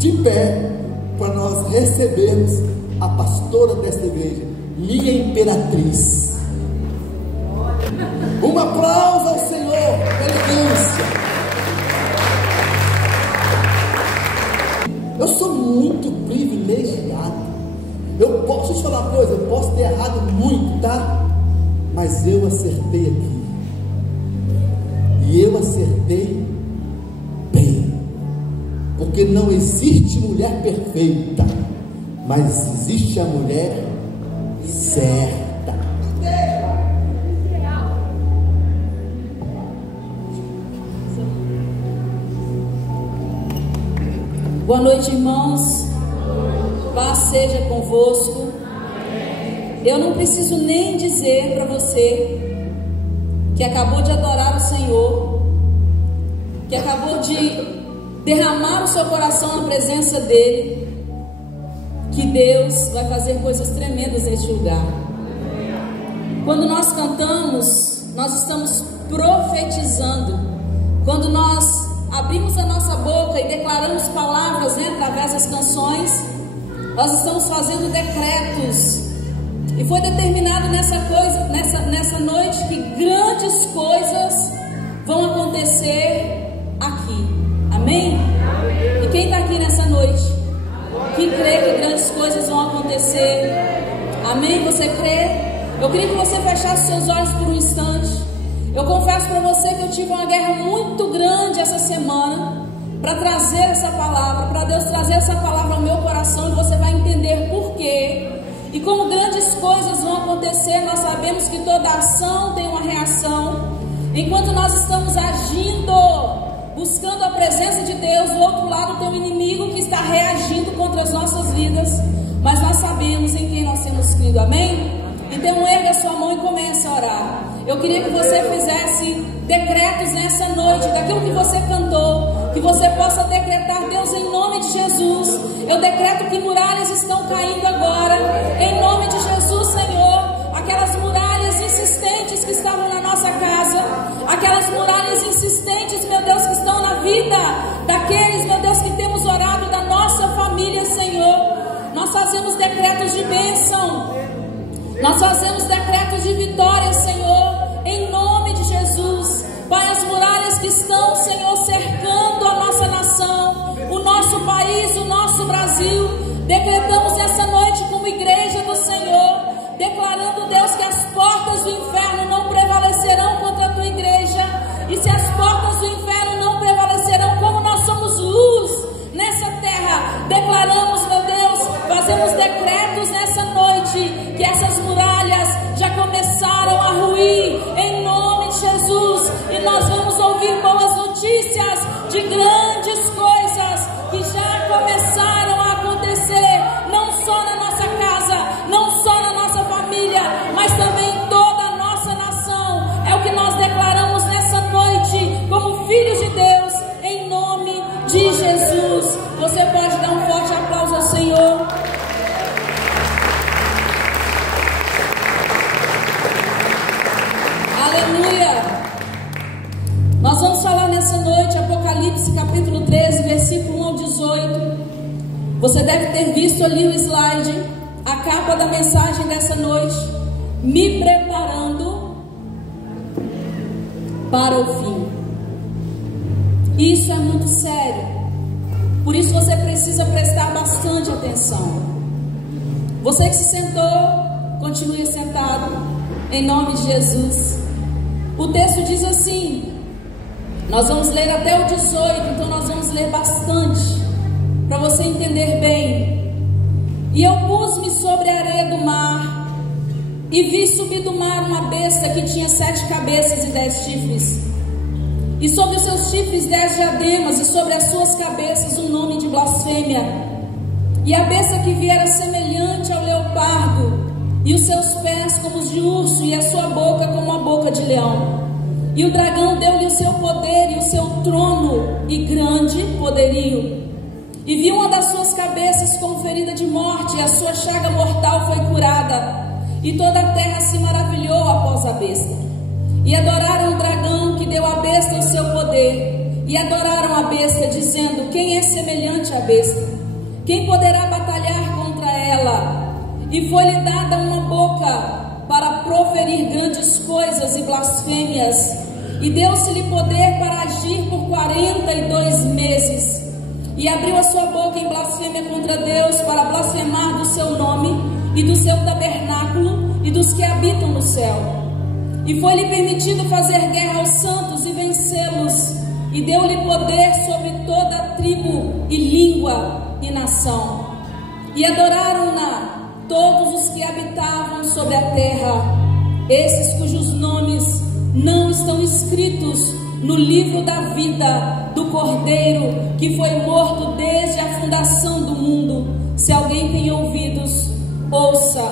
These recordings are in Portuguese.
de pé para nós recebermos a pastora desta igreja, minha imperatriz. Um aplauso ao Senhor, elegância. Eu sou muito privilegiado. Eu posso te falar uma coisa, eu posso ter errado muito, tá? Mas eu acertei aqui. E eu acertei bem. Porque não existe mulher perfeita, mas existe a mulher certa. Boa noite, irmãos. Paz seja convosco. Eu não preciso nem dizer para você que acabou de adorar o Senhor, que acabou de derramar o seu coração na presença dele, que Deus vai fazer coisas tremendas neste lugar. Quando nós cantamos, nós estamos profetizando. Quando nós abrimos a nossa boca e declaramos palavras, através das canções, nós estamos fazendo decretos. E foi determinado nessa noite que grandes coisas vão acontecer aqui. Amém? E quem está aqui nessa noite, que crê que grandes coisas vão acontecer? Amém? Você crê? Eu queria que você fechasse seus olhos por um instante. Eu confesso para você que eu tive uma guerra muito grande essa semana para trazer essa palavra, para Deus trazer essa palavra ao meu coração, e você vai entender por quê. E como grandes coisas vão acontecer, nós sabemos que toda ação tem uma reação. Enquanto nós estamos agindo, buscando a presença de Deus, do outro lado tem um inimigo que está reagindo contra as nossas vidas. Mas nós sabemos em quem nós temos crido, amém? Então erga a sua mão e comece a orar. Eu queria que você fizesse decretos nessa noite, daquilo que você cantou, que você possa decretar: Deus, em nome de Jesus, eu decreto que muralhas estão caindo agora, em nome de Jesus, Senhor. Aquelas muralhas insistentes que estavam na nossa casa, aquelas muralhas insistentes, meu Deus, que estão na vida daqueles, meu Deus, que temos orado, da nossa família, Senhor. Nós fazemos decretos de bênção, nós fazemos decretos de vitória, Senhor, em nome de Jesus. Pai, as muralhas que estão, Senhor, cercando a nossa nação, o nosso país, o nosso Brasil, decretamos essa noite como igreja do Senhor, declarando, Deus, que as portas do inferno não prevalecerão contra a tua igreja. E se as portas do inferno não prevalecerão, como nós somos luz nessa terra, declaramos, meu Deus, fazemos decretos nessa noite, que essas muralhas já começaram a ruir, em nome de Jesus. E nós vamos ouvir boas notícias de grandes coisas que já começaram a acontecer, não só na nossa casa, não só na nossa família, mas também em toda a nossa nação. É o que nós declaramos nessa noite, como filhos de Deus, em nome de Jesus. Você pode dar um forte aplauso ao Senhor. Aleluia! Nós vamos falar nessa noite, Apocalipse capítulo 13, versículo 1 ao 18. Você deve ter visto ali o slide, a capa da mensagem dessa noite: me preparando para o fim. Isso é muito sério, por isso você precisa prestar bastante atenção. Você que se sentou, continue sentado, em nome de Jesus. O texto diz assim, nós vamos ler até o 18, então nós vamos ler bastante, para você entender bem. E eu pus-me sobre a areia do mar, e vi subir do mar uma besta que tinha 7 cabeças e 10 chifres, e sobre os seus chifres 10 diademas, e sobre as suas cabeças um nome de blasfêmia. E a besta que vi era semelhante ao leopardo, e os seus pés como os de urso, e a sua boca como a boca de leão. E o dragão deu-lhe o seu poder e o seu trono e grande poderio. E vi uma das suas cabeças como ferida de morte, e a sua chaga mortal foi curada. E toda a terra se maravilhou após a besta. E adoraram o dragão que deu à besta o seu poder, e adoraram a besta, dizendo: quem é semelhante à besta? Quem poderá batalhar contra ela? E foi-lhe dada uma boca para proferir grandes coisas e blasfêmias, e deu-se-lhe poder para agir por 42 meses. E abriu a sua boca em blasfêmia contra Deus, para blasfemar do seu nome e do seu tabernáculo e dos que habitam no céu. E foi-lhe permitido fazer guerra aos santos e vencê-los, e deu-lhe poder sobre toda a tribo e língua e nação. E adoraram-na todos os que habitavam sobre a terra, esses cujos nomes não estão escritos no livro da vida do Cordeiro, que foi morto desde a fundação do mundo. Se alguém tem ouvidos, ouça.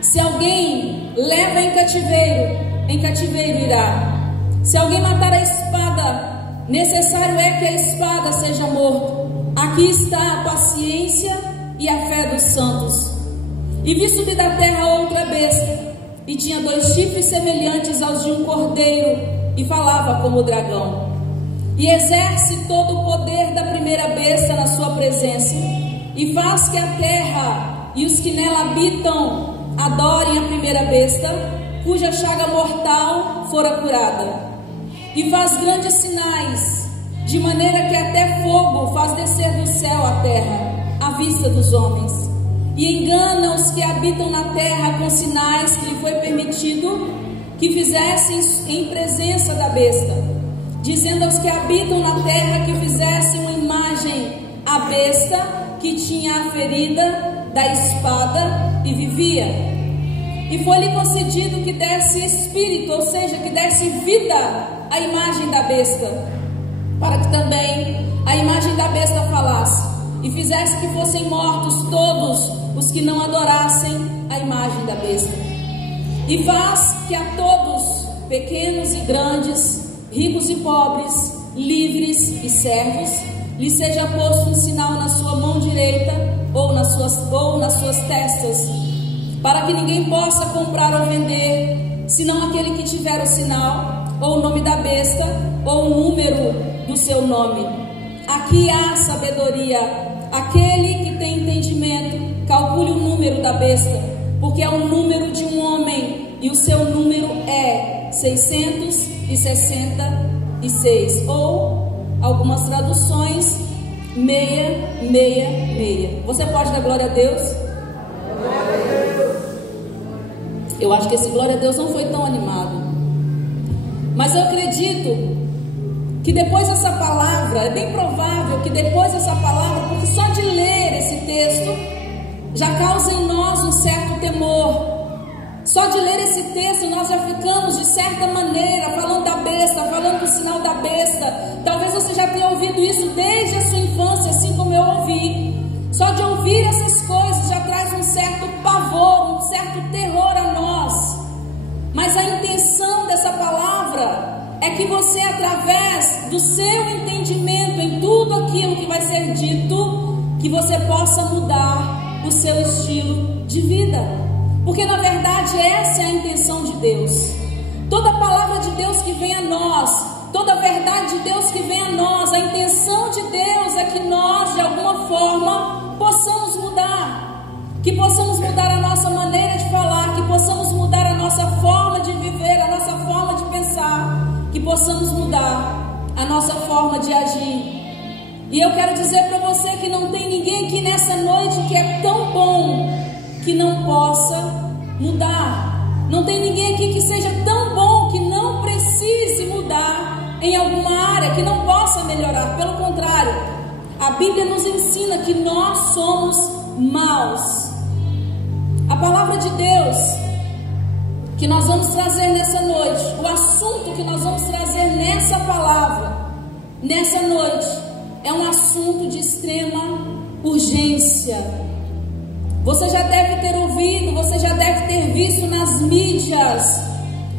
Se alguém leva em cativeiro irá. Se alguém matar a espada, necessário é que a espada seja morto. Aqui está a paciência e a fé dos santos. E vi subir da terra outra besta, e tinha 2 chifres semelhantes aos de um cordeiro, e falava como o dragão. E exerce todo o poder da primeira besta na sua presença, e faz que a terra e os que nela habitam adorem a primeira besta, cuja chaga mortal fora curada. E faz grandes sinais, de maneira que até fogo faz descer do céu à terra, à vista dos homens. E engana os que habitam na terra com sinais que lhe foi permitido que fizessem em presença da besta, dizendo aos que habitam na terra que fizessem uma imagem à besta, que tinha a ferida da espada e vivia. E foi-lhe concedido que desse espírito, ou seja, que desse vida à imagem da besta, para que também a imagem da besta falasse, e fizesse que fossem mortos todos os que não adorassem a imagem da besta. E faz que a todos, pequenos e grandes, ricos e pobres, livres e servos, lhe seja posto um sinal na sua mão direita ou nas suas testas, para que ninguém possa comprar ou vender, senão aquele que tiver o sinal, ou o nome da besta, ou o número do seu nome. Aqui há sabedoria. Aquele que tem entendimento, calcule o número da besta, porque é o número de um homem, e o seu número é 666, ou algumas traduções 666. Você pode dar glória a Deus? Eu acho que esse glória a Deus não foi tão animado, mas eu acredito que depois dessa palavra, é bem provável que depois dessa palavra, porque só de ler esse texto já causa em nós um certo temor. Só de ler esse texto nós já ficamos de certa maneira falando da besta, falando do sinal da besta. Talvez você já tenha ouvido isso desde a sua infância, assim como eu ouvi. Só de ouvir essas coisas já traz um certo pavor, um certo terror a nós. Mas a intenção dessa palavra é que você, através do seu entendimento em tudo aquilo que vai ser dito, que você possa mudar o seu estilo de vida. Porque na verdade essa é a intenção de Deus. Toda palavra de Deus que vem a nós, toda verdade de Deus que vem a nós, a intenção de Deus é que nós, de alguma forma, possamos mudar. Que possamos mudar a nossa maneira de falar, que possamos mudar a nossa forma de viver, a nossa forma de pensar, que possamos mudar a nossa forma de agir. E eu quero dizer para você que não tem ninguém aqui nessa noite que é tão bom que não possa mudar. Não tem ninguém aqui que seja tão bom que não precise mudar em alguma área, que não possa melhorar. Pelo contrário, a Bíblia nos ensina que nós somos maus. A palavra de Deus que nós vamos trazer nessa noite, o assunto que nós vamos trazer nessa palavra, nessa noite, é um assunto de extrema urgência. Você já deve ter ouvido, você já deve ter visto nas mídias,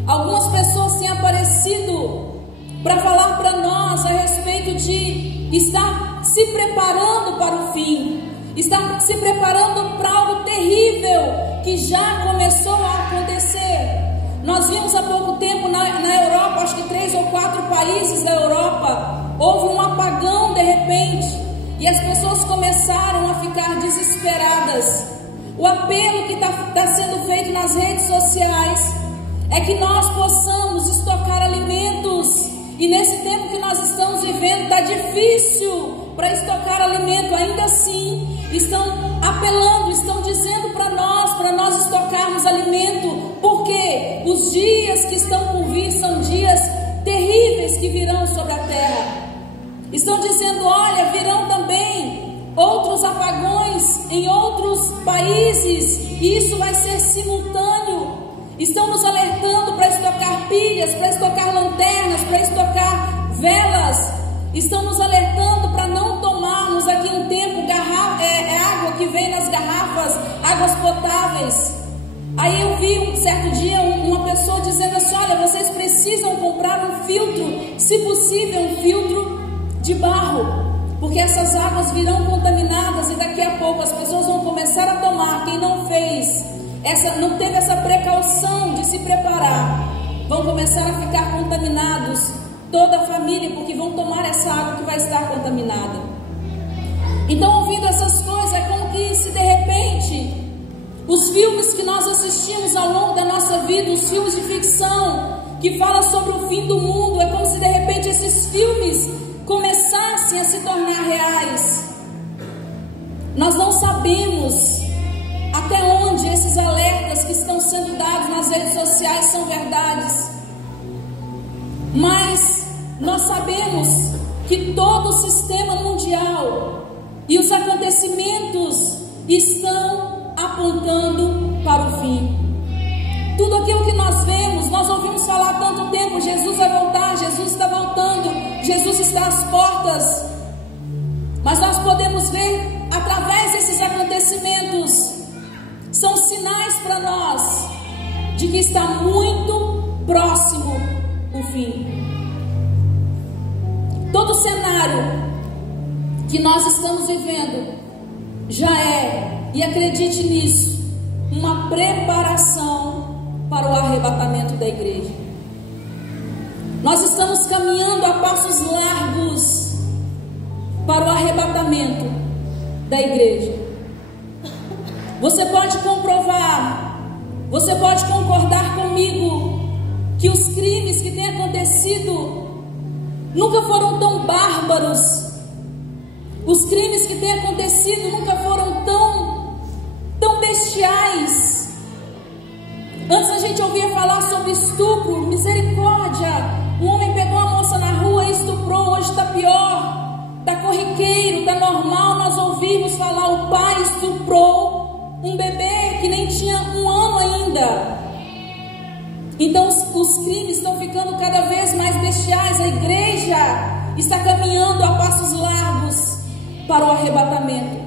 algumas pessoas têm aparecido para falar para nós a respeito de estar se preparando para o fim, estar se preparando para algo terrível que já começou a acontecer. Nós vimos há pouco tempo na Europa, acho que 3 ou 4 países da Europa, houve um apagão de repente, e as pessoas começaram a ficar desesperadas. O apelo que está sendo feito nas redes sociais é que nós possamos estocar alimentos, e nesse tempo que nós estamos vivendo, está difícil para estocar alimento. Ainda assim, estão apelando, estão dizendo para nós estocarmos alimento, porque os dias que estão por vir são dias terríveis que virão sobre a terra. Estão dizendo, olha, virão também outros apagões em outros países, e isso vai ser simultâneo. Estão nos alertando para estocar pilhas, para estocar lanternas, para estocar velas. Estão nos alertando para não tomarmos aqui um tempo água que vem nas garrafas, águas potáveis. Aí eu vi um certo dia uma pessoa dizendo assim, olha, vocês precisam comprar um filtro, se possível um filtro de barro, porque essas águas virão contaminadas e daqui a pouco as pessoas vão começar a tomar. Quem não não teve essa precaução de se preparar, vão começar a ficar contaminados, toda a família, porque vão tomar essa água que vai estar contaminada. Então, ouvindo essas coisas, é como que se de repente os filmes que nós assistimos ao longo da nossa vida, os filmes de ficção que falam sobre o fim do mundo, é como se de repente esses filmes começassem a se tornar reais. Nós não sabemos até onde esses alertas que estão sendo dados nas redes sociais são verdades, mas nós sabemos que todo o sistema mundial e os acontecimentos estão apontando para o fim. Tudo aquilo que nós vemos, nós ouvimos falar há tanto tempo, Jesus vai voltar, Jesus está voltando, Jesus está às portas, mas nós podemos ver através desses acontecimentos, são sinais para nós de que está muito próximo o fim. Todo o cenário que nós estamos vivendo já é, e acredite nisso, uma preparação para o arrebatamento da igreja. Nós estamos caminhando a passos largos para o arrebatamento da igreja. Você pode comprovar, você pode concordar comigo que os crimes que têm acontecido nunca foram tão bárbaros. Os crimes que têm acontecido nunca foram tão bestiais. Antes a gente ouvia falar sobre estupro, misericórdia. Um homem pegou a moça na rua e estuprou. Hoje está pior, está corriqueiro, está normal nós ouvirmos falar o pai estuprou um bebê que nem tinha 1 ano ainda. Então os crimes estão ficando cada vez mais bestiais. A igreja está caminhando a passos largos para o arrebatamento.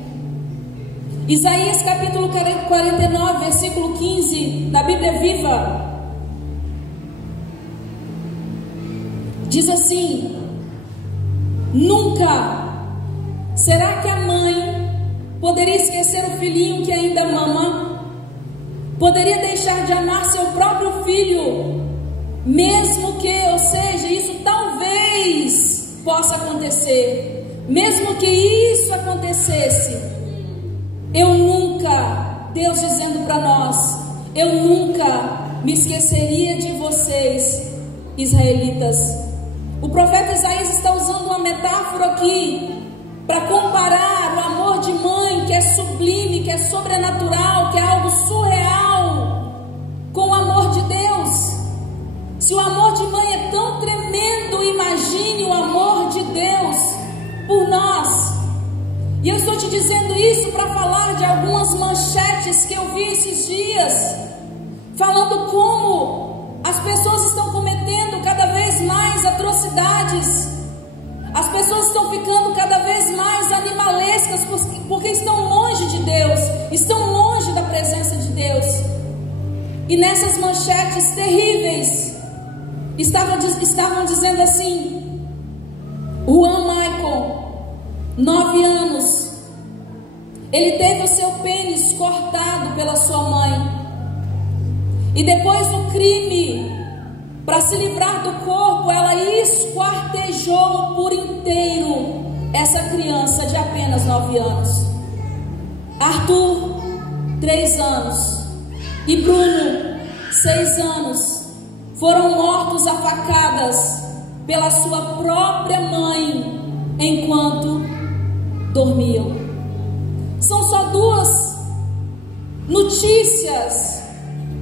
Isaías capítulo 49, versículo 15, da Bíblia Viva, diz assim: nunca será que a mãe poderia esquecer o filhinho que ainda mama? Poderia deixar de amar seu próprio filho, mesmo que, ou seja, isso talvez possa acontecer, mesmo que isso acontecesse, eu nunca, Deus dizendo para nós, eu nunca me esqueceria de vocês, israelitas. O profeta Isaías está usando uma metáfora aqui para comparar o amor de mãe, que é sublime, que é sobrenatural, que é algo surreal, com o amor de Deus. Se o amor de mãe é tão tremendo, imagine o amor de Deus por nós. E eu estou te dizendo isso para falar de algumas manchetes que eu vi esses dias, falando como as pessoas estão cometendo cada vez mais atrocidades. As pessoas estão ficando cada vez mais animalescas porque estão longe de Deus, estão longe da presença de Deus. E nessas manchetes terríveis estavam dizendo assim: Juan Michael, 9 anos, ele teve o seu pênis cortado pela sua mãe. E depois do crime, para se livrar do corpo, ela esquartejou por inteiro essa criança de apenas 9 anos. Arthur, 3 anos, e Bruno, 6 anos, foram mortos a facadas pela sua própria mãe enquanto dormiam. São só 2 notícias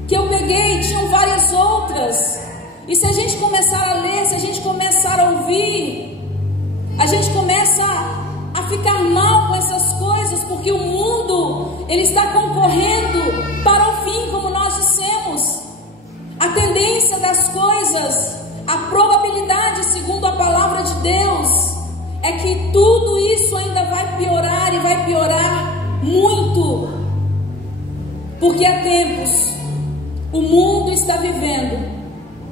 que eu peguei, tinham várias outras. E se a gente começar a ler, se a gente começar a ouvir, a gente começa a ficar mal com essas coisas, porque o mundo, ele está concorrendo para o fim, como nós dissemos. A tendência das coisas, a probabilidade, segundo a palavra de Deus, é que tudo isso ainda vai piorar, e vai piorar muito, porque há tempos o mundo está vivendo,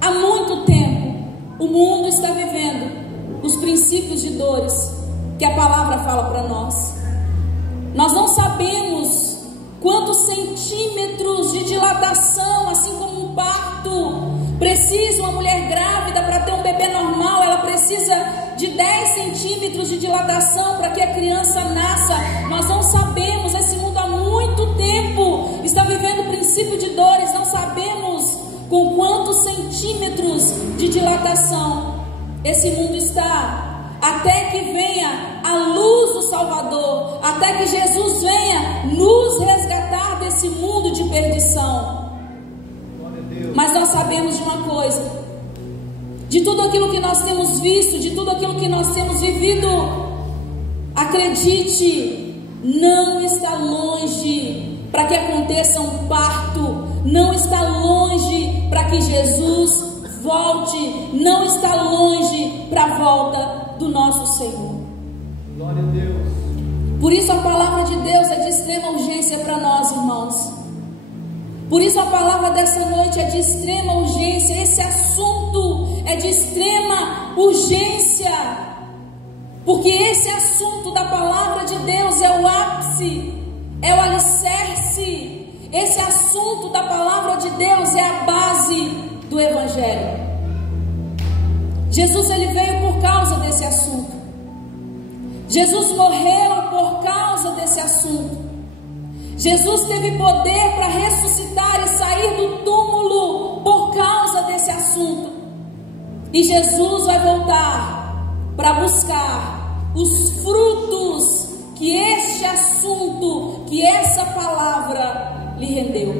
há muito tempo o mundo está vivendo os princípios de dores que a palavra fala para nós. Nós não sabemos quantos centímetros de dilatação, assim como um parto, precisa uma mulher grávida para ter um bebê normal. Ela precisa de 10 centímetros de dilatação para que a criança nasça. Nós não sabemos, esse mundo há muito tempo está vivendo o princípio de dores. Não sabemos com quantos centímetros de dilatação esse mundo está, até que venha a luz do Salvador, até que Jesus venha nos resgatar desse mundo de perdição. Mas nós sabemos de uma coisa: de tudo aquilo que nós temos visto, de tudo aquilo que nós temos vivido, acredite, não está longe para que aconteça um parto, não está longe para que Jesus volte, não está longe para a volta do nosso Senhor. Glória a Deus. Por isso a palavra de Deus é de extrema urgência para nós, irmãos. Por isso a palavra dessa noite é de extrema urgência. Esse assunto é de extrema urgência, porque esse assunto da palavra de Deus é o ápice, é o alicerce. Esse assunto da palavra de Deus é a base do Evangelho. Jesus, ele veio por causa desse assunto. Jesus morreu por causa desse assunto. Jesus teve poder para ressuscitar e sair do túmulo por causa desse assunto. E Jesus vai voltar para buscar os frutos que este assunto, que essa palavra lhe rendeu.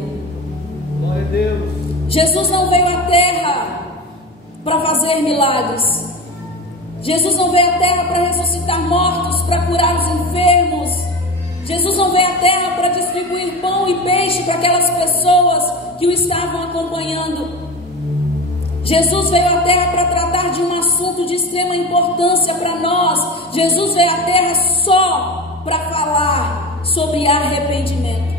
Glória a Deus. Jesus não veio à terra para fazer milagres. Jesus não veio à terra para ressuscitar mortos, para curar os enfermos. Jesus não veio à terra para distribuir pão e peixe para aquelas pessoas que o estavam acompanhando. Jesus veio à terra para tratar de um assunto de extrema importância para nós. Jesus veio à terra só para falar sobre arrependimento,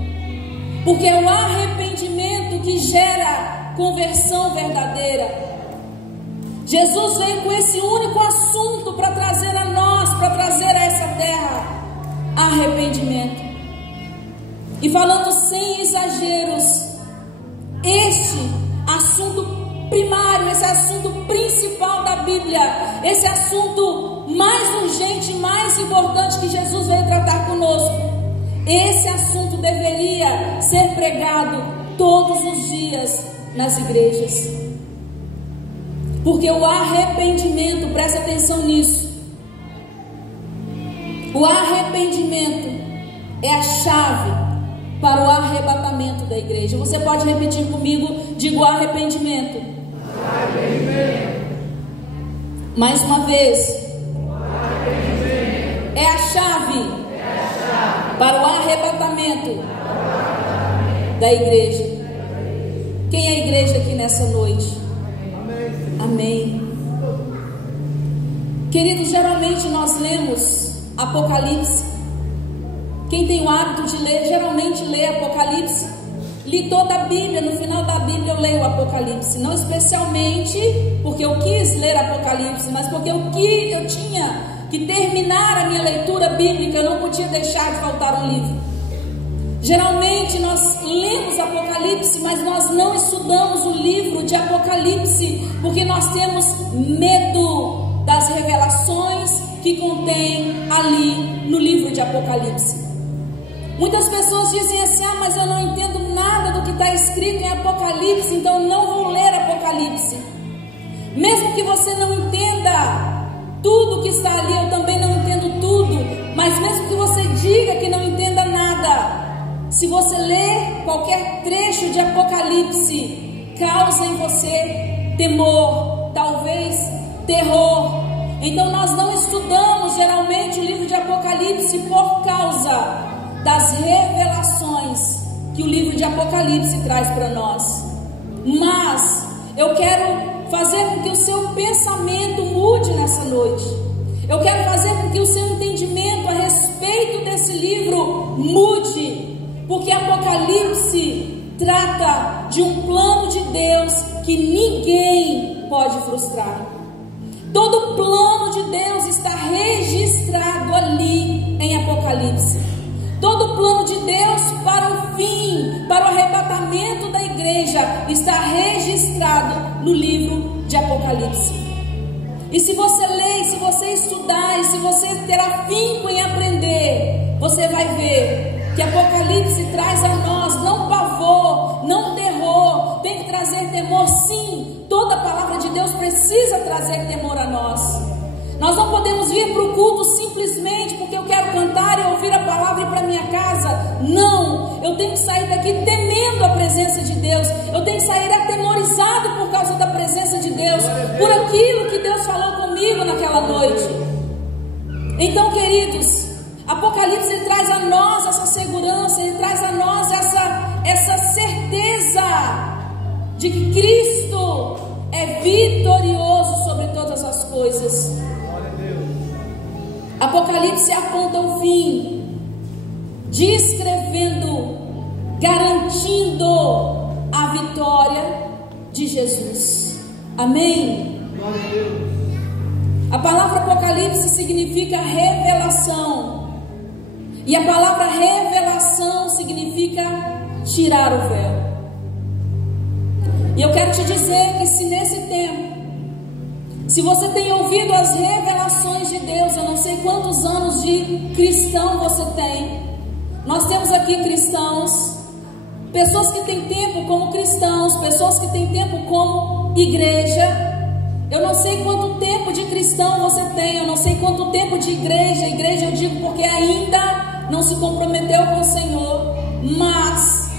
porque é o arrependimento que gera conversão verdadeira. Jesus veio com esse único assunto para trazer a nós, para trazer a essa terra arrependimento. E falando sem exageros, este assunto primário, esse assunto principal da Bíblia, esse assunto mais urgente, mais importante que Jesus veio tratar conosco, esse assunto deveria ser pregado todos os dias nas igrejas. Porque o arrependimento, preste atenção nisso, o arrependimento é a chave para o arrebatamento da igreja. Você pode repetir comigo? Digo arrependimento. Arrependimento. Mais uma vez. Arrependimento. É a chave para o arrebatamento da igreja. Quem é a igreja aqui nessa noite? Amém. Queridos, geralmente nós lemos Apocalipse. Quem tem o hábito de ler, geralmente lê Apocalipse. Li toda a Bíblia, no final da Bíblia eu leio o Apocalipse. Não especialmente porque eu quis ler Apocalipse, mas porque eu tinha que terminar a minha leitura bíblica. Eu não podia deixar de faltar um livro. Geralmente nós lemos Apocalipse, mas nós não estudamos o livro de Apocalipse, porque nós temos medo das revelações que contém ali no livro de Apocalipse. Muitas pessoas dizem assim: ah, mas eu não entendo nada do que está escrito em Apocalipse, então eu não vou ler Apocalipse. Mesmo que você não entenda tudo que está ali, eu também não entendo tudo, mas mesmo que você diga que não entenda nada, se você ler qualquer trecho de Apocalipse, causa em você temor, talvez terror. Então nós não estudamos geralmente o livro de Apocalipse por causa das revelações que o livro de Apocalipse traz para nós. Mas eu quero fazer com que o seu pensamento mude nessa noite. Eu quero fazer com que o seu entendimento a respeito desse livro mude, porque Apocalipse trata de um plano de Deus que ninguém pode frustrar. Todo plano de Deus está registrado ali em Apocalipse. Todo plano de Deus para o fim, para o arrebatamento da igreja, está registrado no livro de Apocalipse. E se você ler, se você estudar, e se você ter afinco em aprender, você vai ver que Apocalipse traz a nós não pavor, não terror. Tem que trazer temor, sim. Toda a palavra de Deus precisa trazer temor a nós. Nós não podemos vir para o culto simplesmente porque eu quero cantar e ouvir a palavra e ir para minha casa. Não, eu tenho que sair daqui temendo a presença de Deus. Eu tenho que sair atemorizado por causa da presença de Deus, por aquilo que Deus falou comigo naquela noite. Então, queridos, Apocalipse ele traz a nós essa segurança, ele traz a nós essa certeza de que Cristo é vitorioso sobre todas as coisas. Apocalipse aponta o fim, descrevendo, garantindo a vitória de Jesus. Amém? A palavra Apocalipse significa revelação, e a palavra revelação significa tirar o véu. E eu quero te dizer que se nesse tempo, se você tem ouvido as revelações de Deus, eu não sei quantos anos de cristão você tem. Nós temos aqui cristãos, pessoas que têm tempo como cristãos, pessoas que têm tempo como igreja. Eu não sei quanto tempo de cristão você tem, eu não sei quanto tempo de igreja. Igreja eu digo porque ainda não se comprometeu com o Senhor. Mas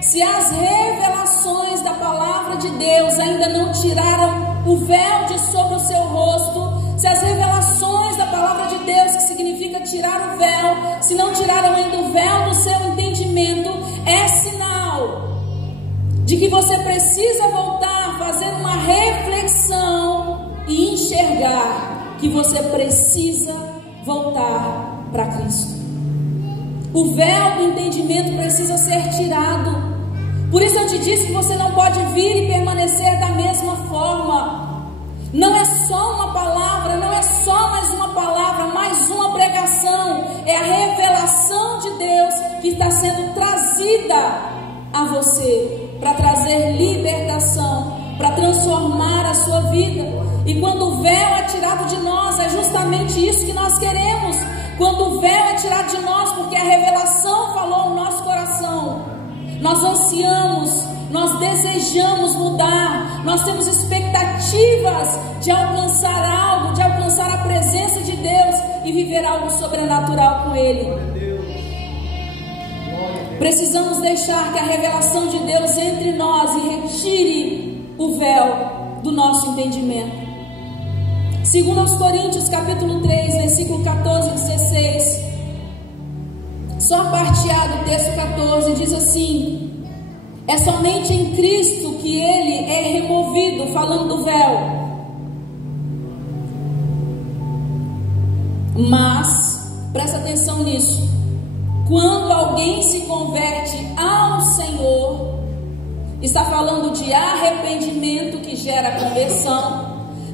se as revelações da palavra de Deus ainda não tiraram o véu de sobre o seu rosto, se as revelações da palavra de Deus, que significa tirar o véu, se não tiraram ainda o véu do seu entendimento, é sinal de que você precisa voltar, fazer uma reflexão e enxergar que você precisa voltar para Cristo. O véu do entendimento precisa ser tirado. Por isso eu te disse que você não pode vir e permanecer da mesma forma. Não é só uma palavra, não é só mais uma palavra, mais uma pregação. É a revelação de Deus que está sendo trazida a você, para trazer libertação, para transformar a sua vida. E quando o véu é tirado de nós, é justamente isso que nós queremos. Quando o véu é tirado de nós, porque a revelação falou no nosso coração, nós ansiamos, nós desejamos mudar, nós temos expectativas de alcançar algo, de alcançar a presença de Deus e viver algo sobrenatural com Ele. Precisamos deixar que a revelação de Deus entre nós e retire o véu do nosso entendimento. Segundo aos Coríntios capítulo 3, versículo 14 e 16, só a parte A do texto 14 diz assim: é somente em Cristo que Ele é removido, falando do véu. Mas, presta atenção nisso, quando alguém se converte ao Senhor, está falando de arrependimento que gera conversão.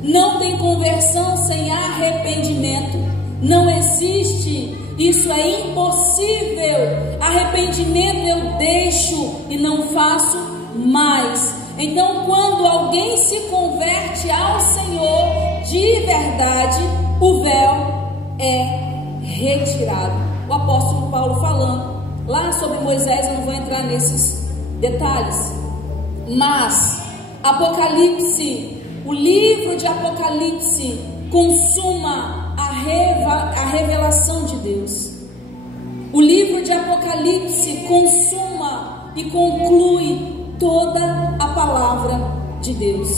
Não tem conversão sem arrependimento. não existe, isso é impossível. Arrependimento eu deixo e não faço mais. Então, quando alguém se converte ao Senhor de verdade, o véu é retirado. O apóstolo Paulo falando lá sobre Moisés, eu não vou entrar nesses detalhes, mas Apocalipse, o livro de Apocalipse consuma a revelação de Deus. O livro de Apocalipse consuma e conclui toda a palavra de Deus.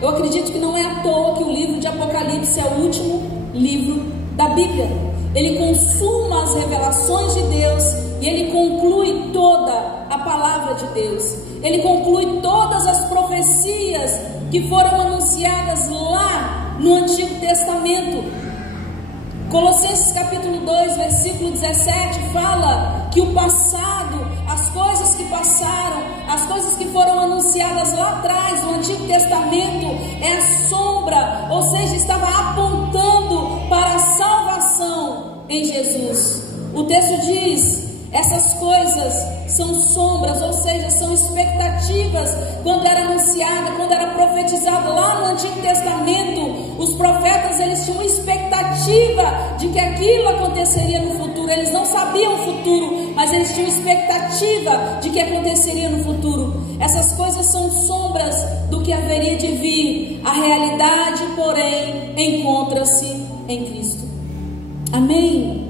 Eu acredito que não é à toa que o livro de Apocalipse é o último livro da Bíblia. Ele consuma as revelações de Deus e ele conclui toda a palavra de Deus. Ele conclui todas as profecias que foram anunciadas lá no Antigo Testamento. Colossenses capítulo 2, versículo 17 fala que o passado, as coisas que passaram, as coisas que foram anunciadas lá atrás no Antigo Testamento é a sombra, ou seja, estava apontando para a salvação em Jesus. O texto diz: essas coisas são sombras, ou seja, são expectativas. Quando era anunciada, quando era profetizado lá no Antigo Testamento, os profetas, eles tinham expectativa de que aquilo aconteceria no futuro. Eles não sabiam o futuro, mas eles tinham expectativa de que aconteceria no futuro. Essas coisas são sombras do que haveria de vir. A realidade, porém, encontra-se em Cristo. Amém?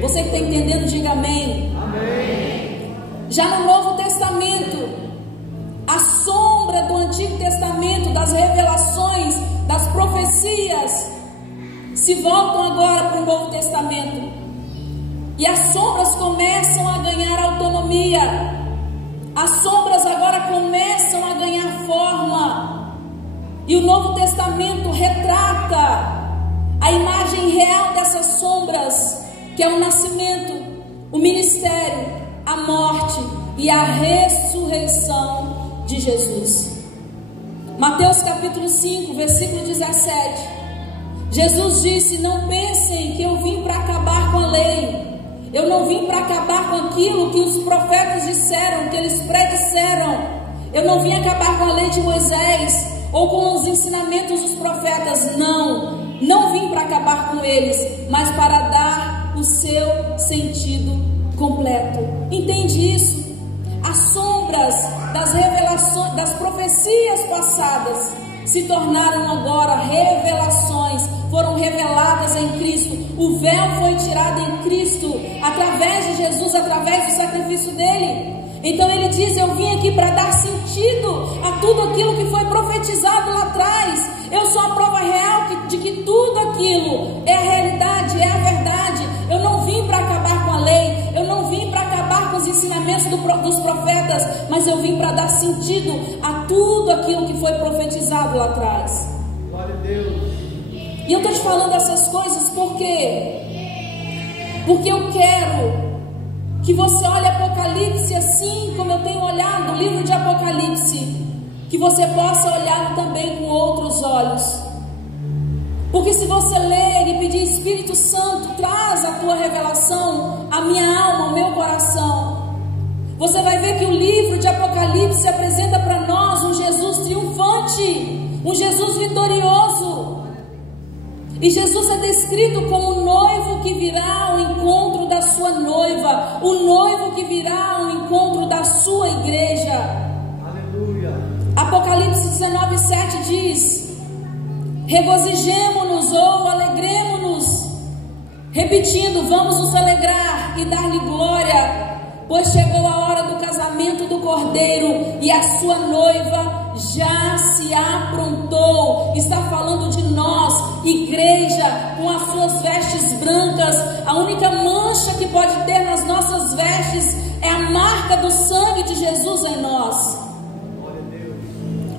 Você que está entendendo, diga amém. Amém. Já no Novo Testamento, a sombra do Antigo Testamento, das revelações, das profecias, se voltam agora para o Novo Testamento. E as sombras começam a ganhar autonomia. As sombras agora começam a ganhar forma. E o Novo Testamento retrata a imagem real dessas sombras, que é o nascimento, o ministério, a morte e a ressurreição de Jesus. Mateus capítulo 5, versículo 17. Jesus disse: não pensem que eu vim para acabar com a lei. Eu não vim para acabar com aquilo que os profetas disseram, que eles predisseram. Eu não vim acabar com a lei de Moisés ou com os ensinamentos dos profetas. Não vim para acabar com eles, mas para dar o seu sentido completo. Entende isso? As sombras das revelações, das profecias passadas se tornaram agora revelações, foram reveladas em Cristo. O véu foi tirado em Cristo, através de Jesus, através do sacrifício dele. Então ele diz: eu vim aqui para dar sentido a tudo aquilo que foi profetizado lá atrás. Eu sou a prova real de que tudo aquilo é a realidade, é a verdade. Eu não vim para acabar com a lei, eu não vim para acabar com os ensinamentos dos profetas, mas eu vim para dar sentido a tudo aquilo que foi profetizado lá atrás. Glória a Deus. E eu estou te falando essas coisas porque eu quero que você olhe Apocalipse assim como eu tenho olhado o livro de Apocalipse, que você possa olhar também com outros olhos. Porque se você ler e pedir: Espírito Santo, traz a tua revelação à minha alma, ao meu coração, você vai ver que o livro de Apocalipse apresenta para nós um Jesus triunfante, um Jesus vitorioso. E Jesus é descrito como o noivo que virá ao encontro da sua noiva, o noivo que virá ao encontro da sua igreja. Aleluia. Apocalipse 19:7 diz: regozijemo-nos ou alegremo-nos. Repetindo, vamos nos alegrar e dar-lhe glória, pois chegou a hora do casamento do Cordeiro e a sua noiva já se aprontou. Está falando de nós, igreja, com as suas vestes brancas. A única mancha que pode ter nas nossas vestes é a marca do sangue de Jesus em nós.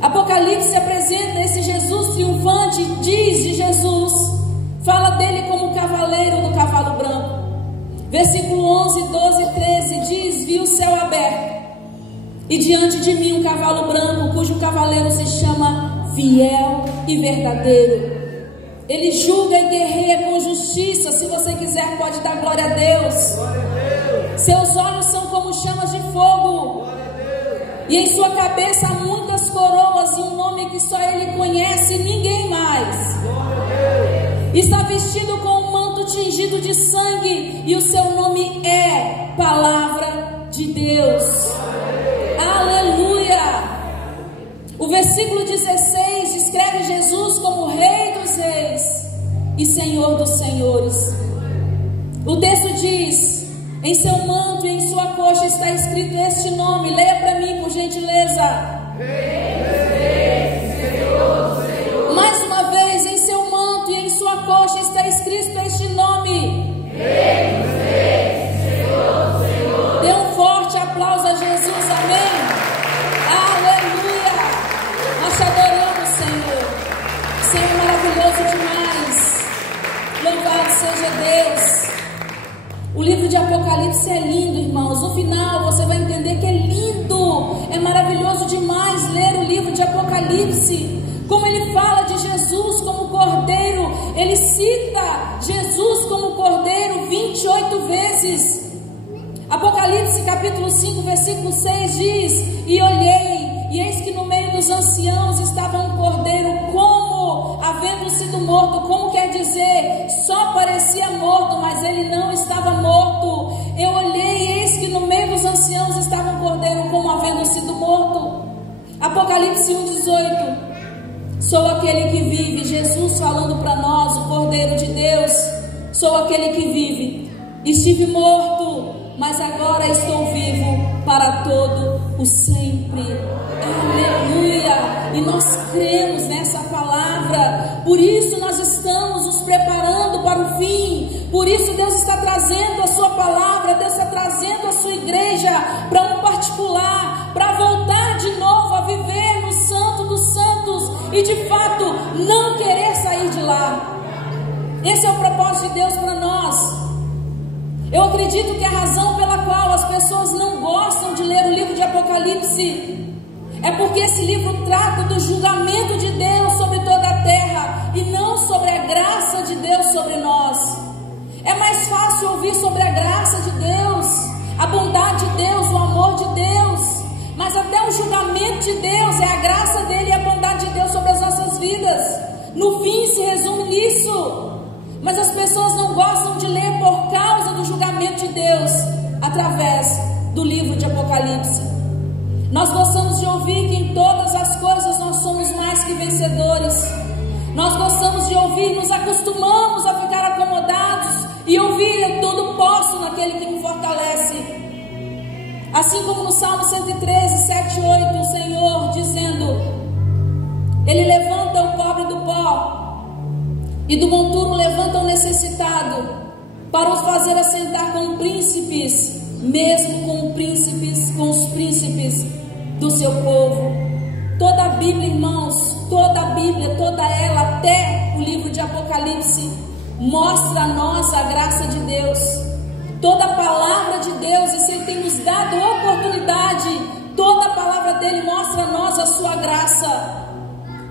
Apocalipse apresenta esse Jesus triunfante, diz de Jesus, fala dele como cavaleiro do cavalo branco. Versículo 11, 12 e 13 diz: vi o céu aberto e diante de mim um cavalo branco, cujo cavaleiro se chama Fiel e Verdadeiro. Ele julga e guerreia com justiça. Se você quiser, pode dar glória a Deus. Seus olhos são como chamas de fogo. E em sua cabeça há muitas coroas e um nome que só Ele conhece e ninguém mais. Está vestido com um manto tingido de sangue e o seu nome é Palavra de Deus. Aleluia! O versículo 16 descreve Jesus como Rei dos Reis e Senhor dos Senhores. O texto diz: em seu manto e em sua coxa está escrito este nome. Leia para mim, por gentileza. Rei dos Reis, Senhor dos Senhores. Mais uma vez, em seu manto e em sua coxa está escrito este nome. Rei dos Reis, Senhor dos Senhores. Dê um forte aplauso a Jesus, amém? Aleluia! Nós te adoramos, Senhor. O Senhor é maravilhoso demais. Louvado seja Deus. O livro de Apocalipse é lindo, irmãos. No final você vai entender que é lindo. É maravilhoso demais ler o livro de Apocalipse. Como ele fala de Jesus como cordeiro. Ele cita Jesus como cordeiro 28 vezes. Apocalipse capítulo 5 versículo 6 diz: e olhei, e eis que no meio dos anciãos estava um cordeiro como havendo sido morto. Como quer dizer? Só parecia morto, mas ele não estava morto. Eu olhei, e eis que no meio dos anciãos estava um cordeiro como havendo sido morto. Apocalipse 1:18. Sou aquele que vive. Jesus falando para nós, o Cordeiro de Deus. Sou aquele que vive. Estive morto, mas agora estou vivo para todo o sempre. Aleluia! E nós cremos nessa palavra. Por isso nós estamos nos preparando para o fim. Por isso Deus está trazendo a sua palavra. Deus está trazendo a sua igreja para um particular, para voltar de novo a viver no Santo dos Santos e de fato não querer sair de lá. Esse é o propósito de Deus para nós. Eu acredito que a razão pela qual as pessoas não gostam de ler o livro de Apocalipse é porque esse livro trata do julgamento de Deus sobre toda a terra e não sobre a graça de Deus sobre nós. É mais fácil ouvir sobre a graça de Deus, a bondade de Deus, o amor de Deus, mas até o julgamento de Deus é a graça dele e a bondade de Deus sobre as nossas vidas. No fim se resume nisso. Mas as pessoas não gostam de ler por causa do julgamento de Deus através do livro de Apocalipse. Nós gostamos de ouvir que em todas as coisas nós somos mais que vencedores. Nós gostamos de ouvir, nos acostumamos a ficar acomodados e ouvir: eu tudo posso naquele que me fortalece. Assim como no Salmo 113, 7 e 8, o Senhor dizendo: Ele levanta o pobre do pó e do monturo levanta o necessitado, para os fazer assentar com príncipes, mesmo com os príncipes do seu povo. Toda a Bíblia, irmãos, toda a Bíblia, toda ela, até o livro de Apocalipse, mostra a nós a graça de Deus. Toda a palavra de Deus, e se Ele tem nos dado oportunidade, toda a palavra dele mostra a nós a sua graça.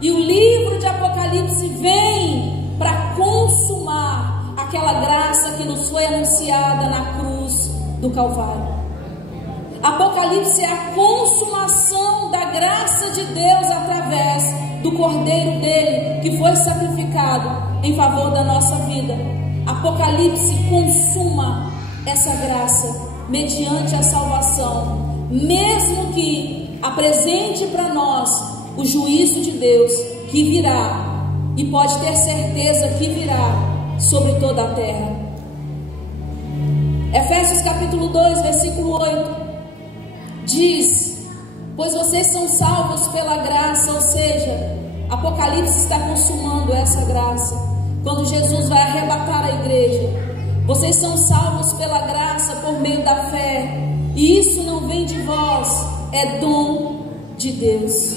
E o livro de Apocalipse vem para consumar aquela graça que nos foi anunciada na cruz do Calvário. Apocalipse é a consumação da graça de Deus através do Cordeiro dele, que foi sacrificado em favor da nossa vida. Apocalipse consuma essa graça mediante a salvação, mesmo que apresente para nós o juízo de Deus que virá. E pode ter certeza que virá sobre toda a terra. Efésios capítulo 2, versículo 8 diz: pois vocês são salvos pela graça. Ou seja, Apocalipse está consumando essa graça. Quando Jesus vai arrebatar a igreja, vocês são salvos pela graça por meio da fé. E isso não vem de vós, é dom de Deus.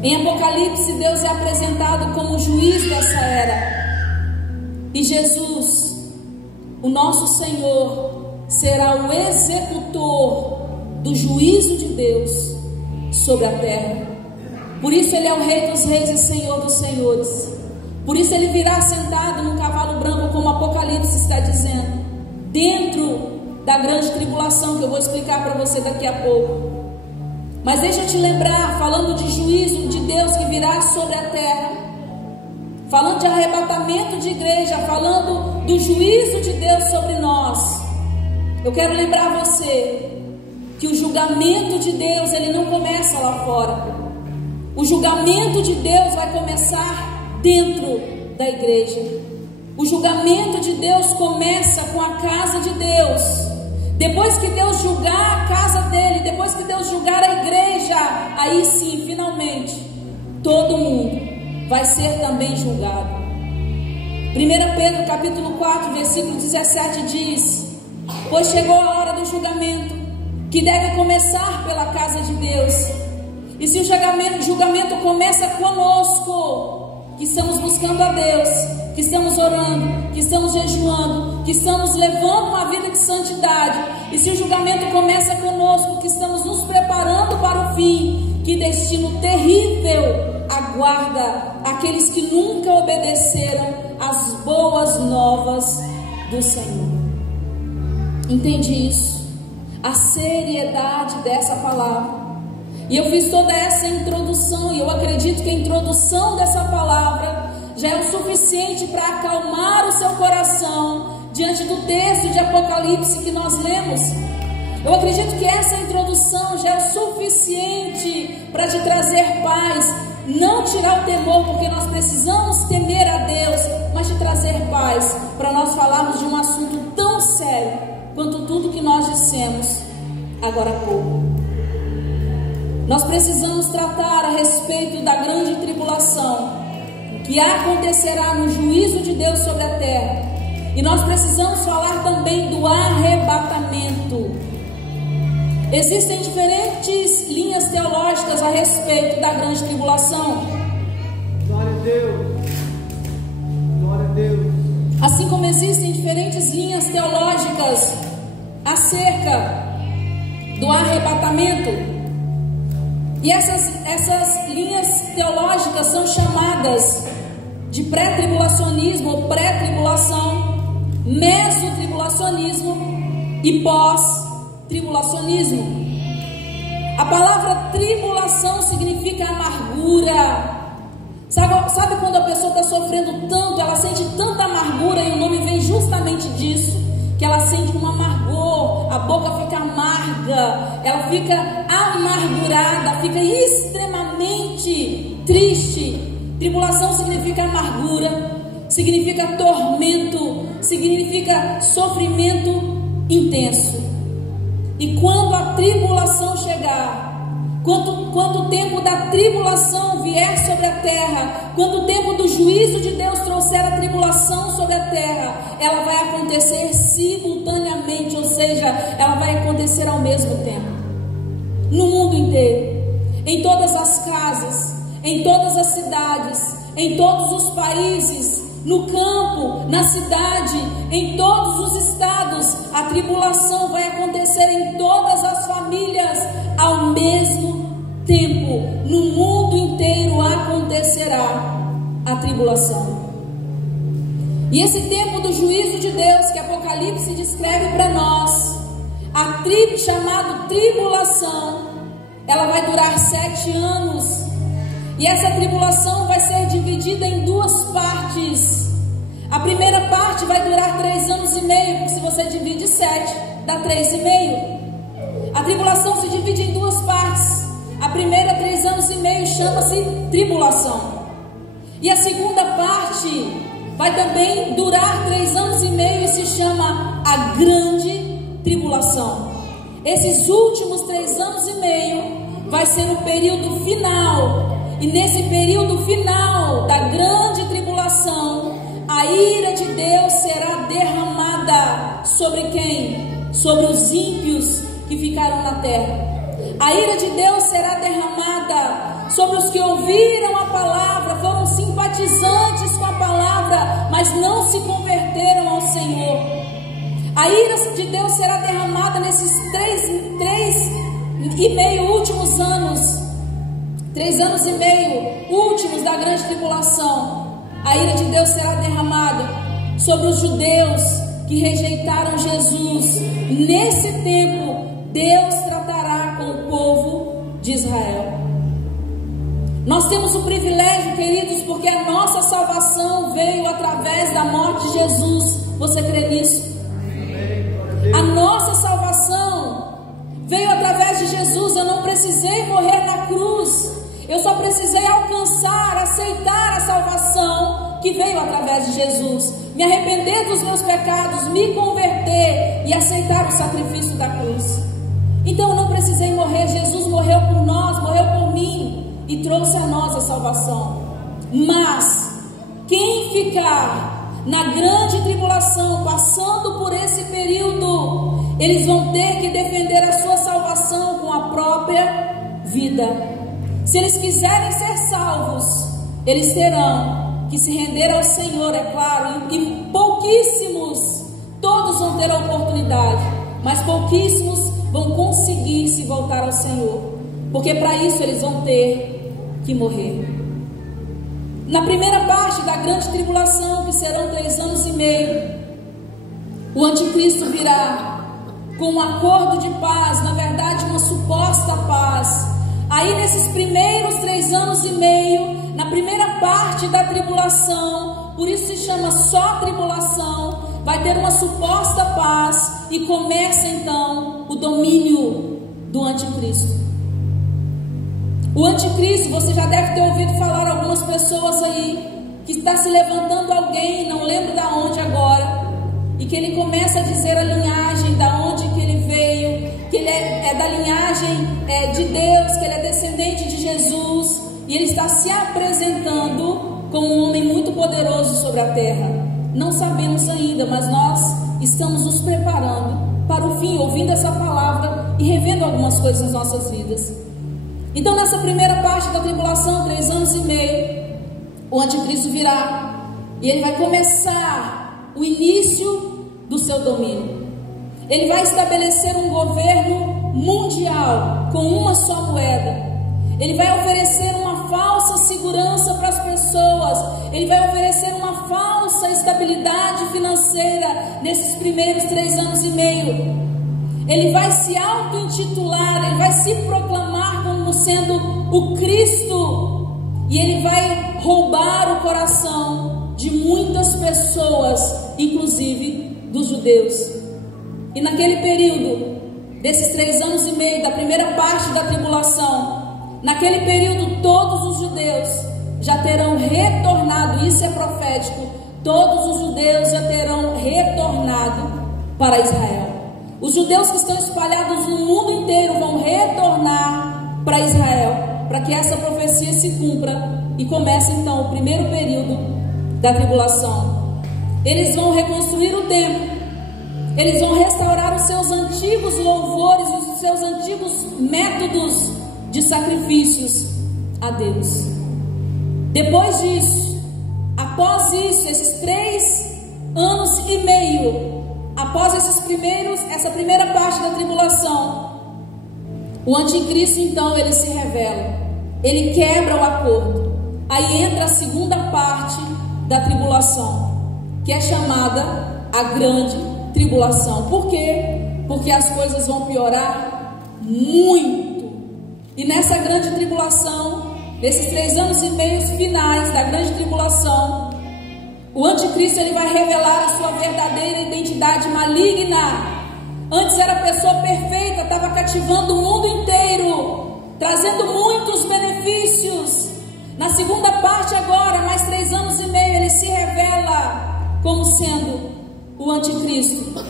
Em Apocalipse, Deus é apresentado como o juiz dessa era. E Jesus, o nosso Senhor, será o executor do juízo de Deus sobre a terra. Por isso Ele é o Rei dos Reis e Senhor dos Senhores. Por isso ele virá sentado num cavalo branco, como Apocalipse está dizendo, dentro da grande tribulação, que eu vou explicar para você daqui a pouco. Mas deixa eu te lembrar, falando de juízo de Deus que virá sobre a terra, falando de arrebatamento de igreja, falando do juízo de Deus sobre nós, eu quero lembrar você que o julgamento de Deus, ele não começa lá fora. O julgamento de Deus vai começar dentro da igreja. O julgamento de Deus começa com a casa de Deus. Depois que Deus julgar a casa dele, depois que Deus julgar a igreja, aí sim, finalmente, todo mundo vai ser também julgado. 1 Pedro capítulo 4, versículo 17 diz: pois chegou a hora do julgamento, que deve começar pela casa de Deus. E se o julgamento começa conosco, que estamos buscando a Deus, que estamos orando, que estamos jejuando, que estamos levando uma vida de santidade, e se o julgamento começa conosco, que estamos nos preparando para o fim, que destino terrível aguarda aqueles que nunca obedeceram às boas novas do Senhor. Entende isso? A seriedade dessa palavra. E eu fiz toda essa introdução, e eu acredito que a introdução dessa palavra já é o suficiente para acalmar o seu coração diante do texto de Apocalipse que nós lemos. Eu acredito que essa introdução já é suficiente para te trazer paz, não tirar o temor, porque nós precisamos temer a Deus, mas te trazer paz, para nós falarmos de um assunto tão sério quanto tudo que nós dissemos agora há pouco. Nós precisamos tratar a respeito da grande tribulação que acontecerá no juízo de Deus sobre a terra. E nós precisamos falar também do arrebatamento. Existem diferentes linhas teológicas a respeito da grande tribulação. Glória a Deus. Glória a Deus. Assim como existem diferentes linhas teológicas acerca do arrebatamento. E essas linhas teológicas são chamadas de pré-tribulacionismo ou pré-tribulação, mesotribulacionismo e pós-tribulacionismo. A palavra tribulação significa amargura. Sabe quando a pessoa está sofrendo tanto, ela sente tanta amargura, e o nome vem justamente disso, que ela sente um amargor, a boca fica amarga, ela fica amargurada, fica extremamente triste. Tribulação significa amargura, significa tormento, significa sofrimento intenso. E quando a tribulação chegar, quando o tempo da tribulação vier sobre a terra, quando o tempo do juízo de Deus trouxer a tribulação sobre a terra, ela vai acontecer simultaneamente, ou seja, ela vai acontecer ao mesmo tempo, no mundo inteiro, em todas as casas, em todas as cidades, em todos os países, no campo, na cidade, em todos os estados. A tribulação vai acontecer em todas as famílias ao mesmo tempo. No mundo inteiro acontecerá a tribulação. E esse tempo do juízo de Deus que Apocalipse descreve para nós, chamado tribulação, ela vai durar 7 anos. E essa tribulação vai ser dividida em 2 partes. A primeira parte vai durar 3 anos e meio, porque se você divide 7, dá 3,5. A tribulação se divide em 2 partes. A primeira, 3 anos e meio, chama-se tribulação. E a segunda parte vai também durar 3 anos e meio e se chama a grande tribulação. Esses últimos 3 anos e meio vai ser o período final. E nesse período final da grande tribulação, a ira de Deus será derramada sobre quem? Sobre os ímpios que ficaram na terra. A ira de Deus será derramada sobre os que ouviram a palavra, foram simpatizantes com a palavra, mas não se converteram ao Senhor. A ira de Deus será derramada nesses 3,5 últimos anos. 3 anos e meio últimos da grande tribulação. a ira de Deus será derramada sobre os judeus que rejeitaram Jesus. Nesse tempo, Deus tratará com o povo de Israel. Nós temos o privilégio, queridos, porque a nossa salvação veio através da morte de Jesus. Você crê nisso? A nossa salvação veio através de Jesus. Eu não precisei morrer na cruz. Eu só precisei alcançar, aceitar a salvação que veio através de Jesus. Me arrepender dos meus pecados, me converter e aceitar o sacrifício da cruz. Então eu não precisei morrer. Jesus morreu por nós, morreu por mim e trouxe a nós a salvação. Mas quem ficar na grande tribulação, passando por esse período, eles vão ter que defender a sua salvação com a própria vida. Se eles quiserem ser salvos, eles terão que se render ao Senhor, é claro, e pouquíssimos, todos vão ter a oportunidade, mas pouquíssimos vão conseguir se voltar ao Senhor, porque para isso eles vão ter que morrer. Na primeira parte da grande tribulação, que serão 3 anos e meio, o anticristo virá com um acordo de paz, na verdade uma suposta paz. Aí nesses primeiros 3 anos e meio, na primeira parte da tribulação, por isso se chama só tribulação, vai ter uma suposta paz e começa então o domínio do anticristo. O anticristo, você já deve ter ouvido falar algumas pessoas aí, que está se levantando alguém, não lembro de onde agora, e que ele começa a dizer a linhagem da onde que ele veio, que ele é da linhagem de Deus, que ele é descendente de Jesus, e ele está se apresentando como um homem muito poderoso sobre a terra. Não sabemos ainda, mas nós estamos nos preparando para o fim, ouvindo essa palavra e revendo algumas coisas nas nossas vidas. Então nessa primeira parte da tribulação, 3 anos e meio, o anticristo virá e ele vai começar o início do seu domínio. Ele vai estabelecer um governo mundial com uma só moeda. Ele vai oferecer uma falsa segurança para as pessoas. Ele vai oferecer uma falsa estabilidade financeira nesses primeiros 3 anos e meio. Ele vai se auto-intitular, ele vai se proclamar como sendo o Cristo, e ele vai roubar o coração de muitas pessoas, inclusive dos judeus. E naquele período, desses 3 anos e meio, da primeira parte da tribulação, naquele período todos os judeus já terão retornado, isso é profético, todos os judeus já terão retornado para Israel. Os judeus que estão espalhados no mundo inteiro vão retornar para Israel, para que essa profecia se cumpra e comece então o primeiro período da tribulação. Eles vão reconstruir o templo, eles vão restaurar os seus antigos louvores, os seus antigos métodos de sacrifícios a Deus. Depois disso, após isso, esses 3 anos e meio, após essa primeira parte da tribulação, o anticristo então ele se revela, ele quebra o acordo. Aí entra a segunda parte da tribulação, que é chamada a grande tribulação. Por quê? Porque as coisas vão piorar muito. E nessa grande tribulação, nesses 3 anos e meio finais da grande tribulação, o anticristo ele vai revelar a sua verdadeira identidade maligna. Antes era a pessoa perfeita, estava cativando o mundo inteiro, trazendo muitos benefícios. Na segunda parte agora, mais 3 anos e meio, ele se revela como sendo o anticristo.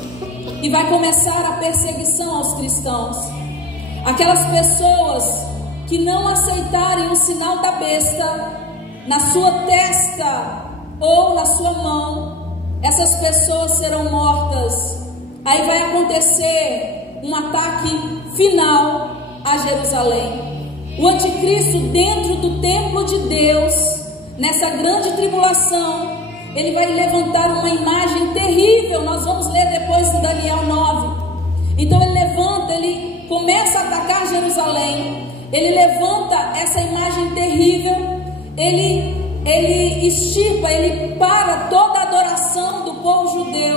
E vai começar a perseguição aos cristãos. Aquelas pessoas que não aceitarem o sinal da besta na sua testa ou na sua mão, essas pessoas serão mortas. Aí vai acontecer um ataque final a Jerusalém. O anticristo dentro do templo de Deus, nessa grande tribulação, ele vai levantar uma imagem terrível. Nós vamos ler depois em Daniel 9. Então ele levanta, ele começa a atacar Jerusalém, ele levanta essa imagem terrível, ele ele extirpa, ele para toda a adoração do povo judeu.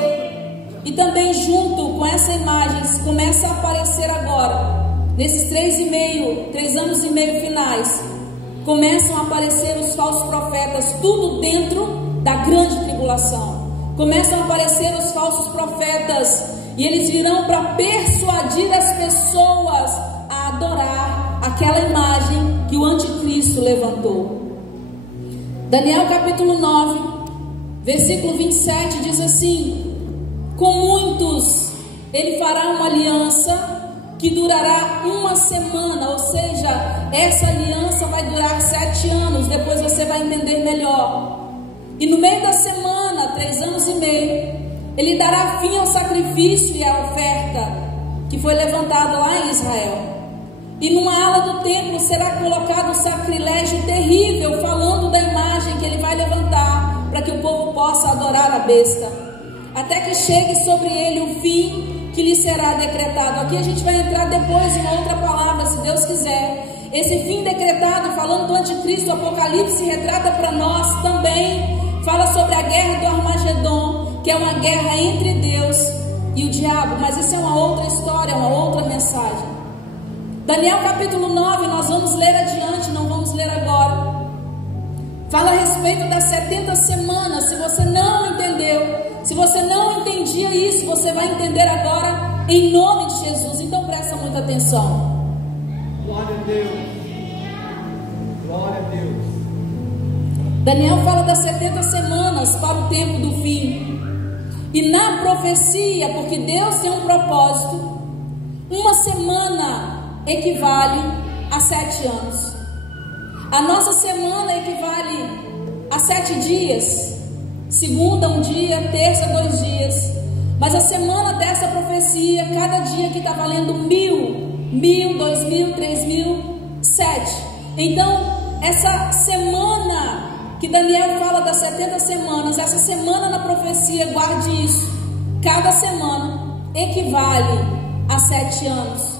E também junto com essa imagem começa a aparecer agora, nesses 3 anos e meio finais, começam a aparecer os falsos profetas, tudo dentro da grande tribulação. Começam a aparecer os falsos profetas, e eles virão para persuadir as pessoas a adorar aquela imagem que o anticristo levantou. Daniel capítulo 9, versículo 27 diz assim: com muitos ele fará uma aliança que durará uma semana, ou seja, essa aliança vai durar 7 anos, depois você vai entender melhor. E no meio da semana, 3 anos e meio, ele dará fim ao sacrifício e à oferta que foi levantado lá em Israel. E numa ala do templo será colocado um sacrilégio terrível, falando da imagem que ele vai levantar, para que o povo possa adorar a besta, até que chegue sobre ele o fim que lhe será decretado. Aqui a gente vai entrar depois em outra palavra, se Deus quiser. Esse fim decretado, falando do anticristo, o Apocalipse retrata para nós também, fala sobre a guerra do Armagedon, que é uma guerra entre Deus e o diabo, mas isso é uma outra história, uma outra mensagem. Daniel capítulo 9, nós vamos ler adiante, não vamos ler agora. Fala a respeito das 70 semanas. Se você não entendeu, se você não entendia isso, você vai entender agora em nome de Jesus. Então presta muita atenção. Glória a Deus. Glória a Deus. Daniel fala das 70 semanas para o tempo do fim. E na profecia, porque Deus tem um propósito, uma semana equivale a 7 anos. A nossa semana equivale a 7 dias. Segunda, 1 dia, terça, 2 dias. Mas a semana dessa profecia, cada dia que está valendo 1.000, 1.000, 2.000, 3.000, 7. Então, essa semana que Daniel fala das 70 semanas, essa semana na profecia, guarde isso, cada semana equivale a 7 anos.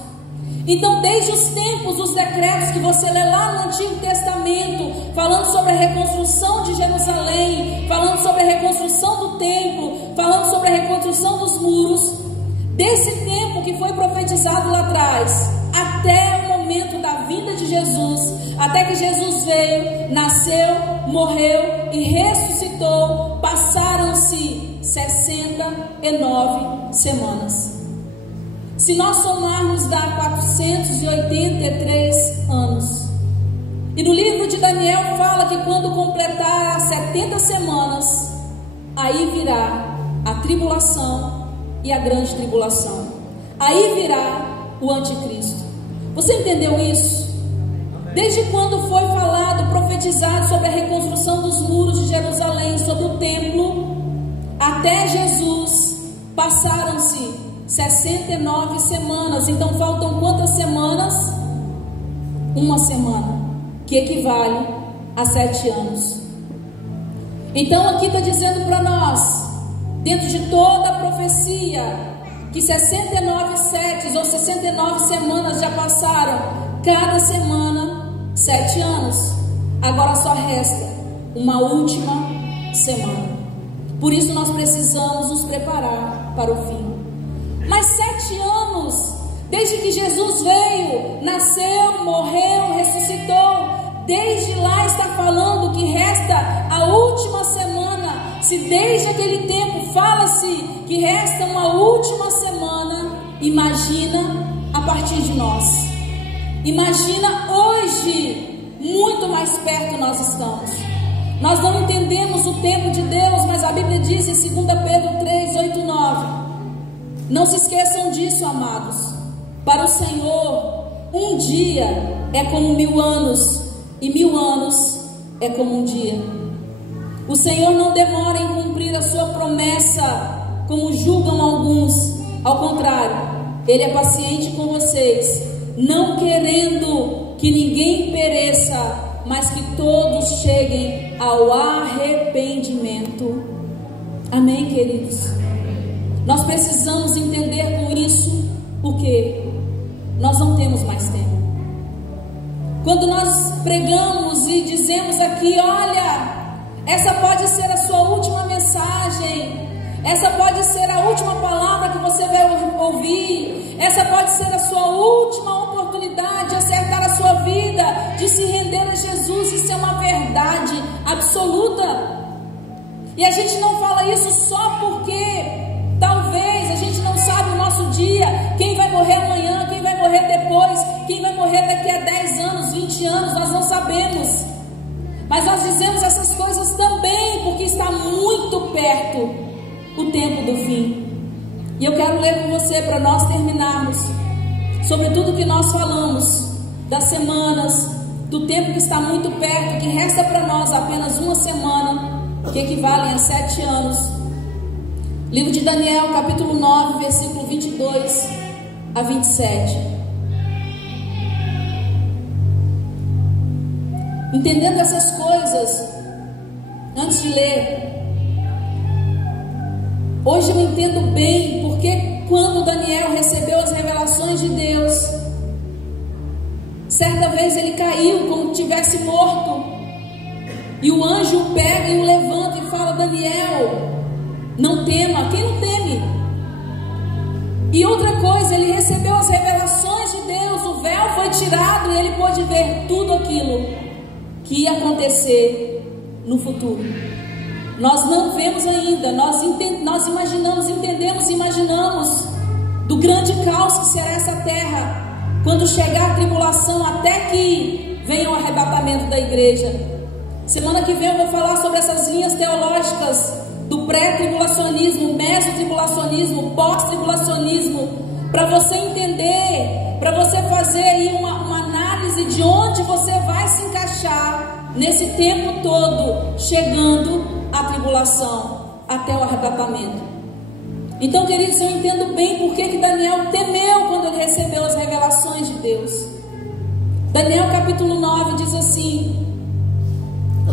Então, desde os tempos dos decretos que você lê lá no Antigo Testamento, falando sobre a reconstrução de Jerusalém, falando sobre a reconstrução do templo, falando sobre a reconstrução dos muros, desse tempo que foi profetizado lá atrás, até o momento da vinda de Jesus, até que Jesus veio, nasceu, morreu e ressuscitou, passaram-se 69 semanas. Se nós somarmos, dá 483 anos. E no livro de Daniel fala que quando completar as 70 semanas, aí virá a tribulação e a grande tribulação. Aí virá o anticristo. Você entendeu isso? Desde quando foi falado, profetizado sobre a reconstrução dos muros de Jerusalém, sobre o templo, até Jesus, passaram-se 69 semanas. Então faltam quantas semanas? Uma semana, que equivale a 7 anos. Então aqui está dizendo para nós, dentro de toda a profecia, que 69 setes ou 69 semanas já passaram, cada semana 7 anos. Agora só resta uma última semana. Por isso nós precisamos nos preparar para o fim. Mas 7 anos, desde que Jesus veio, nasceu, morreu, ressuscitou, desde lá está falando que resta a última semana. Se desde aquele tempo fala-se que resta uma última semana, imagina a partir de nós. Imagina hoje, muito mais perto nós estamos. Nós não entendemos o tempo de Deus, mas a Bíblia diz em 2 Pedro 3, 8 e 9. Não se esqueçam disso, amados. Para o Senhor, um dia é como 1000 anos, e 1000 anos é como um dia. O Senhor não demora em cumprir a sua promessa, como julgam alguns. Ao contrário, Ele é paciente com vocês, não querendo que ninguém pereça, mas que todos cheguem ao arrependimento. Amém, queridos? Nós precisamos entender com isso, porque nós não temos mais tempo. Quando nós pregamos e dizemos aqui, olha, Essa pode ser a sua última mensagem. Essa pode ser a última palavra que você vai ouvir. Essa pode ser a sua última oportunidade de acertar a sua vida, de se render a Jesus. Isso é uma verdade absoluta. E a gente não fala isso só porque talvez a gente não sabe o nosso dia, quem vai morrer amanhã, quem vai morrer depois, quem vai morrer daqui a 10 anos, 20 anos, nós não sabemos. Mas nós dizemos essas coisas também porque está muito perto o tempo do fim. E eu quero ler com você para nós terminarmos sobre tudo que nós falamos, das semanas, do tempo que está muito perto, que resta para nós apenas uma semana, que equivalem a 7 anos. Livro de Daniel, capítulo 9, versículo 22 a 27. Entendendo essas coisas, antes de ler, hoje eu entendo bem porque quando Daniel recebeu as revelações de Deus, certa vez ele caiu como se tivesse morto, e o anjo o pega e o levanta e fala: Daniel, não tema. Quem não teme? E outra coisa, ele recebeu as revelações de Deus, o véu foi tirado e ele pôde ver tudo aquilo que ia acontecer no futuro. Nós não vemos ainda, nós imaginamos, entendemos, imaginamos do grande caos que será essa terra quando chegar a tribulação, até que venha o arrebatamento da igreja. Semana que vem eu vou falar sobre essas linhas teológicas do pré-tribulacionismo, meso-tribulacionismo, pós-tribulacionismo, para você entender, para você fazer aí uma análise de onde você vai se encaixar nesse tempo todo, chegando à tribulação, até o arrebatamento. Então, queridos, eu entendo bem por que Daniel temeu quando ele recebeu as revelações de Deus. Daniel capítulo 9 diz assim: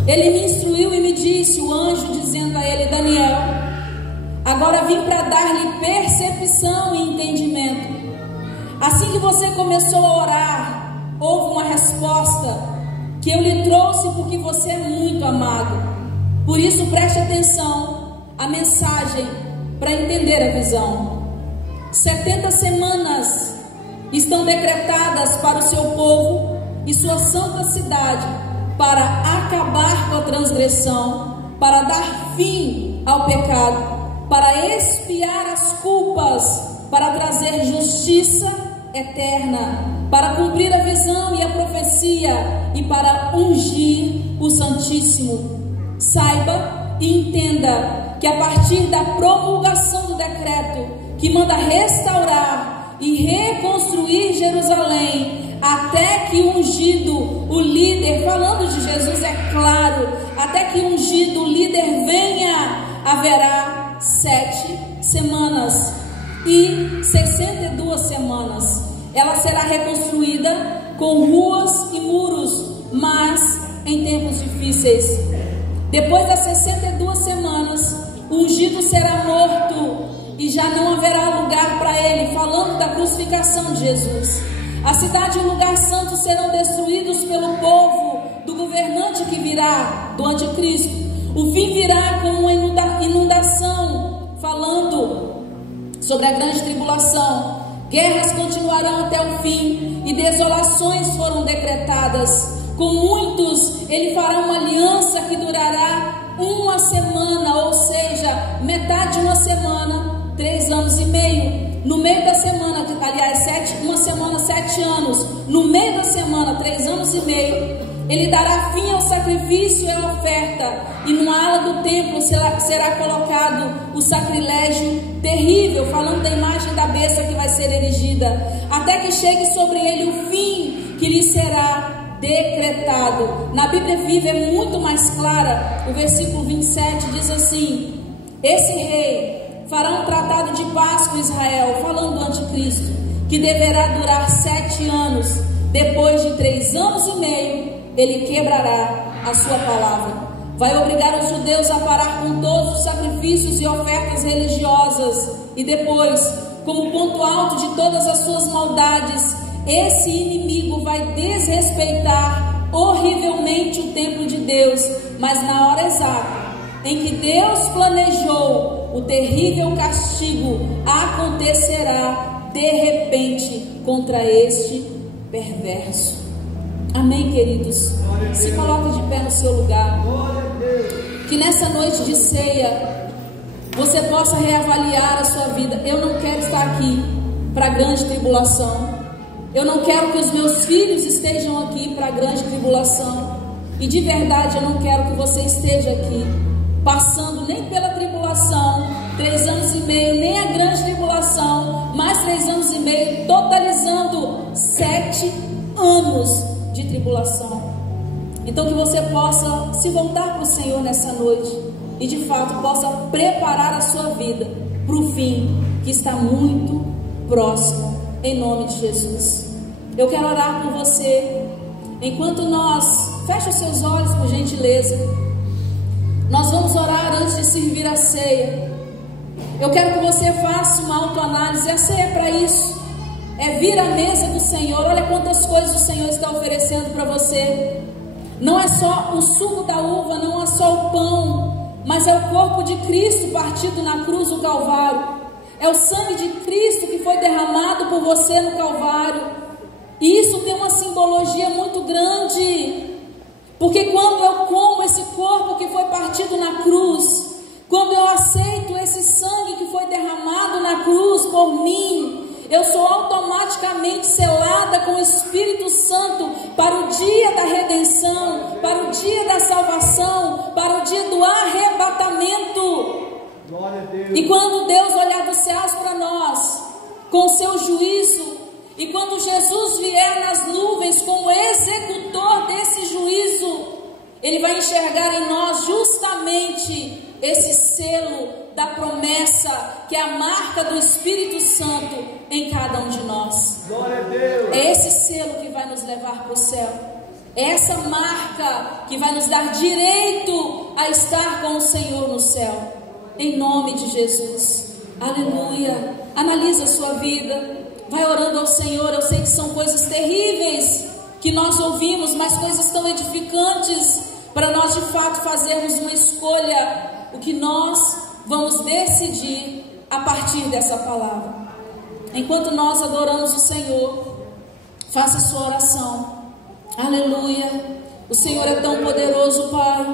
ele me instruiu e me disse, o anjo dizendo a ele: Daniel, agora vim para dar-lhe percepção e entendimento. Assim que você começou a orar, houve uma resposta que eu lhe trouxe porque você é muito amado. Por isso preste atenção à mensagem para entender a visão. 70 semanas estão decretadas para o seu povo e sua santa cidade, para acabar com a transgressão, para dar fim ao pecado, para expiar as culpas, para trazer justiça eterna, para cumprir a visão e a profecia e para ungir o Santíssimo. Saiba e entenda que a partir da promulgação do decreto que manda restaurar e reconstruir Jerusalém, até que o ungido, o líder, falando de Jesus é claro, até que o ungido, o líder venha, haverá 7 semanas e 62 semanas. Ela será reconstruída com ruas e muros, mas em tempos difíceis. Depois das 62 semanas, o ungido será morto e já não haverá lugar para ele, falando da crucificação de Jesus. A cidade e o lugar santo serão destruídos pelo povo do governante que virá, do anticristo. O fim virá como uma inundação, falando sobre a grande tribulação. Guerras continuarão até o fim e desolações foram decretadas. Com muitos ele fará uma aliança que durará 1 semana, ou seja, metade de uma semana, 3 anos e meio. No meio da semana, aliás, 7 anos. No meio da semana, 3 anos e meio, ele dará fim ao sacrifício e à oferta. E numa ala do templo será colocado o sacrilégio terrível, falando da imagem da besta que vai ser erigida, até que chegue sobre ele o fim que lhe será decretado. Na Bíblia Viva é muito mais clara. O versículo 27 diz assim: esse rei fará um tratado de paz com Israel, falando do anticristo, que deverá durar 7 anos. Depois de 3 anos e meio, ele quebrará a sua palavra. Vai obrigar os judeus a parar com todos os sacrifícios e ofertas religiosas. E depois, como ponto alto de todas as suas maldades, esse inimigo vai desrespeitar horrivelmente o templo de Deus mas na hora exata em que Deus planejou, o terrível castigo acontecerá de repente contra este perverso. Amém, queridos? Se coloque de pé no seu lugar. Que nessa noite de ceia você possa reavaliar a sua vida. Eu não quero estar aqui para a grande tribulação. Eu não quero que os meus filhos estejam aqui para a grande tribulação. E de verdade eu não quero que você esteja aqui passando nem pela tribulação, 3 anos e meio, nem a grande tribulação, mais 3 anos e meio, totalizando 7 anos de tribulação. Então que você possa se voltar para o Senhor nessa noite e de fato possa preparar a sua vida para o fim que está muito próximo, em nome de Jesus. Eu quero orar por você. Enquanto fecha os seus olhos, por gentileza. Nós vamos orar antes de servir a ceia. Eu quero que você faça uma autoanálise. A ceia é para isso. É vir à mesa do Senhor. Olha quantas coisas o Senhor está oferecendo para você. Não é só o suco da uva, não é só o pão, mas é o corpo de Cristo partido na cruz do Calvário. É o sangue de Cristo que foi derramado por você no Calvário. E isso tem uma simbologia muito grande. Porque quando eu como esse corpo que foi partido na cruz, quando eu aceito esse sangue que foi derramado na cruz por mim, eu sou automaticamente selada com o Espírito Santo para o dia da redenção, para o dia da salvação, para o dia do arrebatamento. Glória a Deus. E quando Deus olhar dos céus para nós, com o seu juízo, e quando Jesus vier nas nuvens como executor desse juízo, Ele vai enxergar em nós justamente esse selo da promessa, que é a marca do Espírito Santo em cada um de nós. Glória a Deus. É esse selo que vai nos levar para o céu. É essa marca que vai nos dar direito a estar com o Senhor no céu. Em nome de Jesus. Aleluia. Analisa a sua vida. Vai orando ao Senhor. Eu sei que são coisas terríveis que nós ouvimos, mas coisas tão edificantes para nós de fato fazermos uma escolha. O que nós vamos decidir a partir dessa palavra. Enquanto nós adoramos o Senhor, faça a sua oração. Aleluia. O Senhor é tão poderoso, Pai.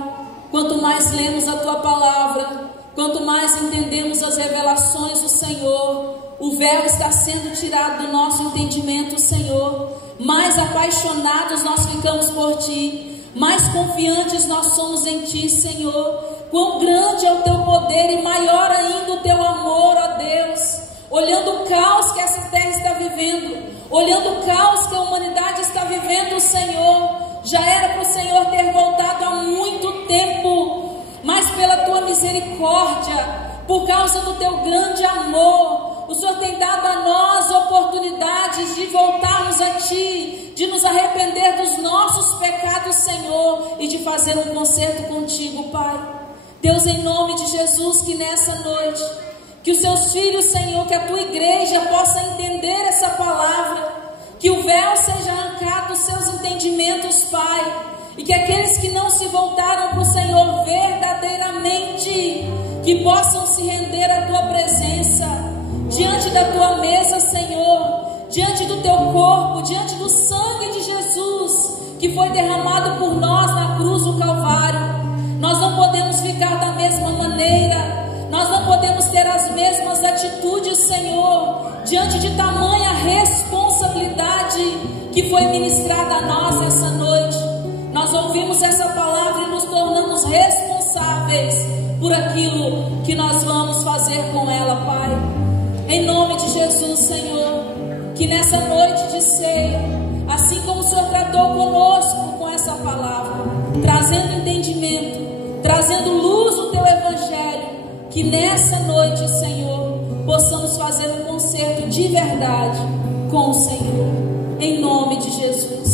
Quanto mais lemos a Tua palavra, quanto mais entendemos as revelações do Senhor, o véu está sendo tirado do nosso entendimento, Senhor. Mais apaixonados nós ficamos por Ti, mais confiantes nós somos em Ti, Senhor. Quão grande é o Teu poder e maior ainda o Teu amor, ó Deus. Olhando o caos que essa terra está vivendo, olhando o caos que a humanidade está vivendo, Senhor, já era para o Senhor ter voltado há muito tempo, mas pela Tua misericórdia, por causa do Teu grande amor, o Senhor tem dado a nós oportunidades de voltarmos a Ti, de nos arrepender dos nossos pecados, Senhor, e de fazer um concerto contigo, Pai. Deus, em nome de Jesus, que nessa noite, que os Seus filhos, Senhor, que a Tua igreja possa entender essa palavra, que o véu seja arrancado dos seus entendimentos, Pai, e que aqueles que não se voltaram para o Senhor verdadeiramente, que possam se render à Tua presença, diante da Tua mesa, Senhor, diante do Teu corpo, diante do sangue de Jesus, que foi derramado por nós na cruz do Calvário. Nós não podemos ficar da mesma maneira, nós não podemos ter as mesmas atitudes, Senhor, diante de tamanha responsabilidade que foi ministrada a nós essa noite. Nós ouvimos essa palavra e nos tornamos responsáveis por aquilo que nós vamos fazer com ela, Pai. Em nome de Jesus, Senhor, que nessa noite de ceia, assim como o Senhor tratou conosco com essa palavra, trazendo entendimento, trazendo luz do Teu Evangelho, que nessa noite, Senhor, possamos fazer um concerto de verdade com o Senhor, em nome de Jesus.